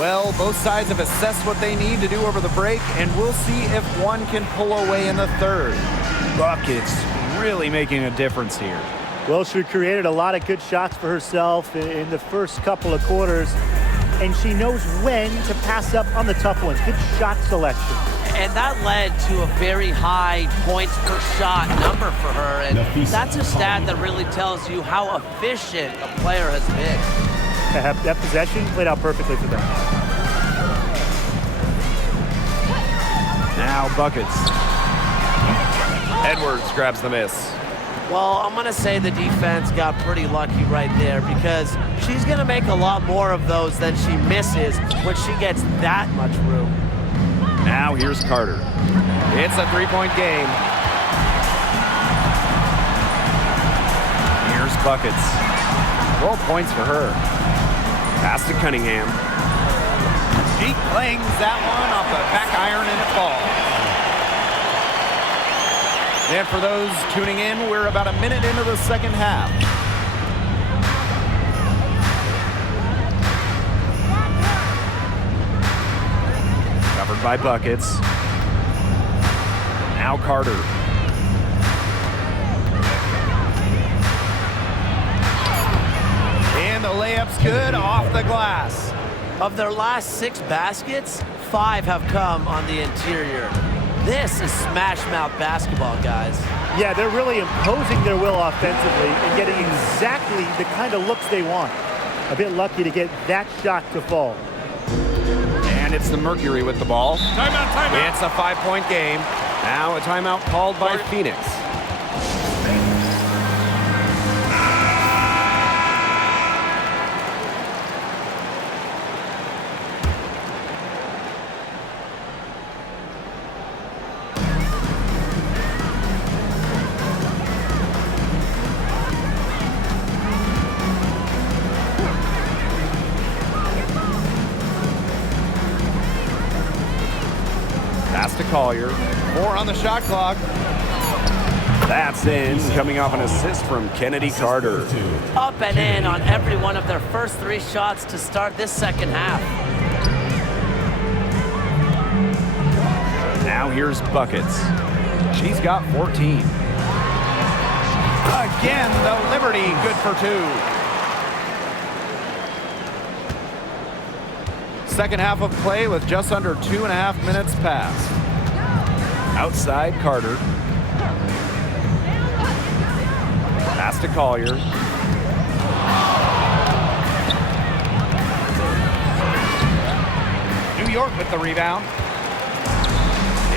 Well, both sides have assessed what they need to do over the break, and we'll see if one can pull away in the third. Buckets really making a difference here. Well, she created a lot of good shots for herself in the first couple of quarters, and she knows when to pass up on the tough ones. Good shot selection. And that led to a very high points per shot number for her, and that's a stat that really tells you how efficient a player has been. That possession played out perfectly for them. Now Buckets. Edwards grabs the miss. Well, I'm going to say the defense got pretty lucky right there because she's going to make a lot more of those than she misses when she gets that much room. Now here's Carter. It's a three-point game. Here's Buckets. 12 points for her. Pass to Cunningham. She clings that one off the back iron and it falls. And for those tuning in, we're about a minute into the second half. Covered by Buckets. Now Carter. And the layup's good off the glass. Of their last 6 baskets, 5 have come on the interior. This is smash mouth basketball, guys. Yeah, they're really imposing their will offensively and getting exactly the kind of looks they want. A bit lucky to get that shot to fall. And it's the Mercury with the ball. Timeout, timeout. It's a 5-point game. Now a timeout called by Phoenix. Pass to Collier. 4 on the shot clock. That's in, coming off an assist from Kennedy Carter. Up and in on every one of their first 3 shots to start this second half. Now here's Buckets. She's got 14. Again, the Liberty, good for 2. Second half of play with just under 2.5 minutes passed. Outside Carter. Pass to Collier. New York with the rebound.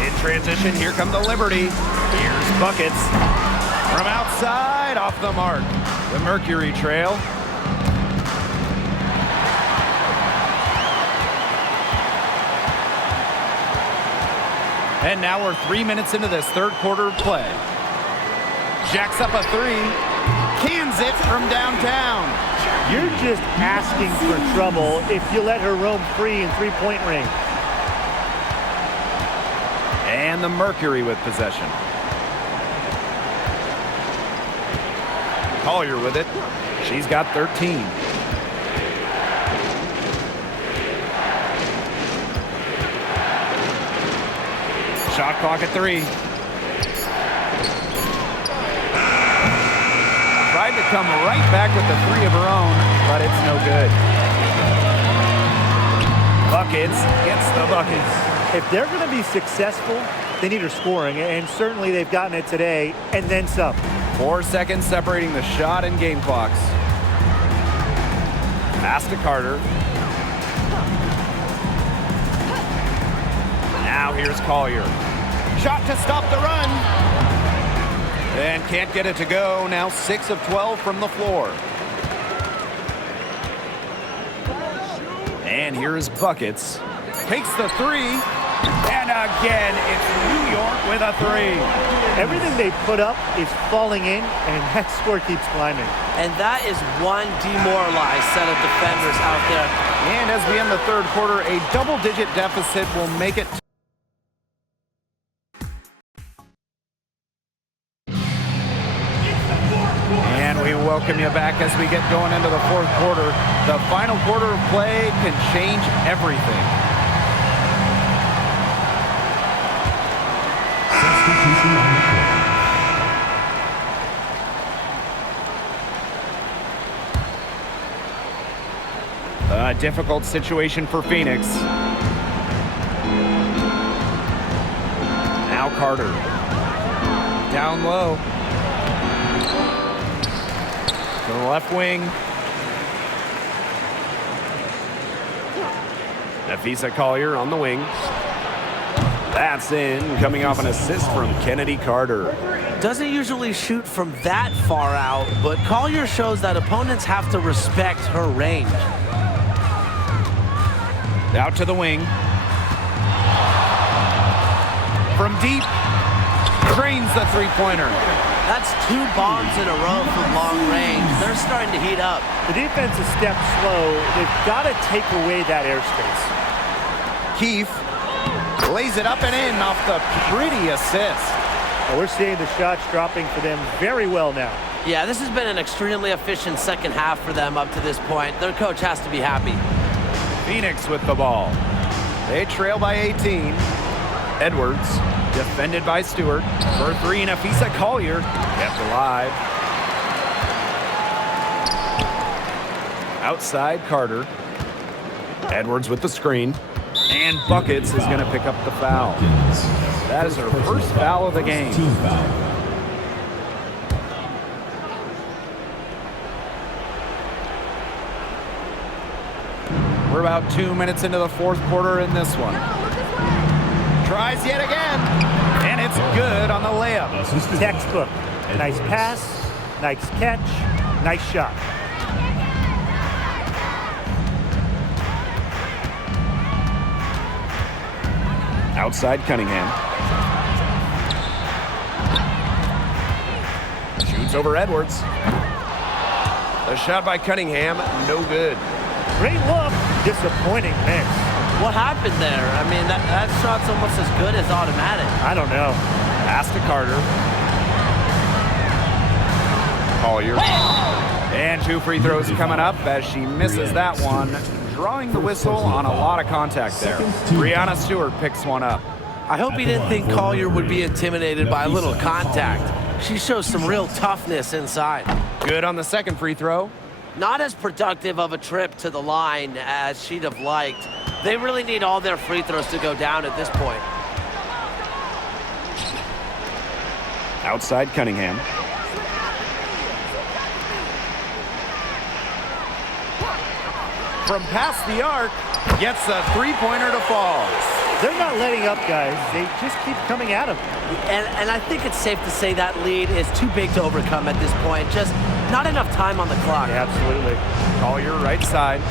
In transition, here come the Liberty. Here's Buckets. From outside, off the mark. The Mercury trail. And now we're 3 minutes into this third quarter of play. Jacks up a 3. Cans it from downtown. You're just asking for trouble if you let her roam free in three-point range. And the Mercury with possession. Collier with it. She's got 13. Shot clock at 3. Tried to come right back with the 3 of her own, but it's no good. Buckets gets the buckets. If they're going to be successful, they need her scoring, and certainly they've gotten it today, and then some. 4 seconds separating the shot and game clocks. Pass to Carter. Now here's Collier. Shot to stop the run. And can't get it to go. Now 6 of 12 from the floor. And here's Buckets. Takes the 3. And again, it's New York with a 3. Everything they put up is falling in, and that score keeps climbing. And that is one demoralized set of defenders out there. And as we end the third quarter, a double-digit deficit will make it. And we welcome welcome you back as we get going into the fourth quarter. The final quarter of play can change everything. Substitution on the court. A difficult situation for Phoenix. Now Carter. Down low. To the left wing. Nafisa Collier on the wing. That's in, coming off an assist from Kennedy Carter. Doesn't usually shoot from that far out, but Collier shows that opponents have to respect her range. Out to the wing. From deep. Drains the three-pointer. That's 2 bombs in a row from long range. They're starting to heat up. The defense is stepped slow. They've got to take away that airspace. Keefe lays it up and in off the pretty assist. Well, we're seeing the shots dropping for them very well now. Yeah, this has been an extremely efficient second half for them up to this point. Their coach has to be happy. Phoenix with the ball. They trail by 18. Edwards, defended by Stewart. For 3, Nafisa Collier kept alive. Outside Carter. Edwards with the screen. And Buckets is going to pick up the foul. That is her first foul of the game. Team foul. We're about 2 minutes into the fourth quarter in this one. Tries yet again, and it's good on the layup. Textbook. Nice pass, nice catch, nice shot. Outside Cunningham. Shoots over Edwards. A shot by Cunningham, no good. Great look, disappointing miss. What happened there? I mean, that shot's almost as good as automatic. I don't know. Pass to Carter. Collier. And 2 free throws coming up as she misses that one. Drawing the whistle on a lot of contact there. Brianna Stewart picks one up. I hope he didn't think Collier would be intimidated by a little contact. She shows some real toughness inside. Good on the second free throw. Not as productive of a trip to the line as she'd have liked. They really need all their free throws to go down at this point. Outside Cunningham. From past the arc, gets a three-pointer to fall. They're not letting up, guys. They just keep coming at them. And I think it's safe to say that lead is too big to overcome at this point. Just not enough time on the clock. Yeah, absolutely. Collier right side.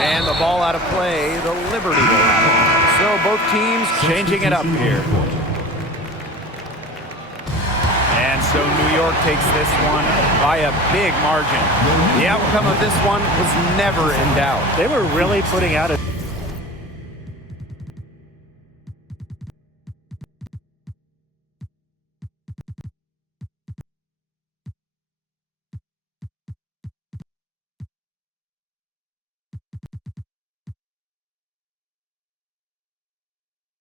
And the ball out of play. The Liberty will have it. So both teams changing it up here. And so New York takes this one by a big margin. The outcome of this one was never in doubt. They were really putting out a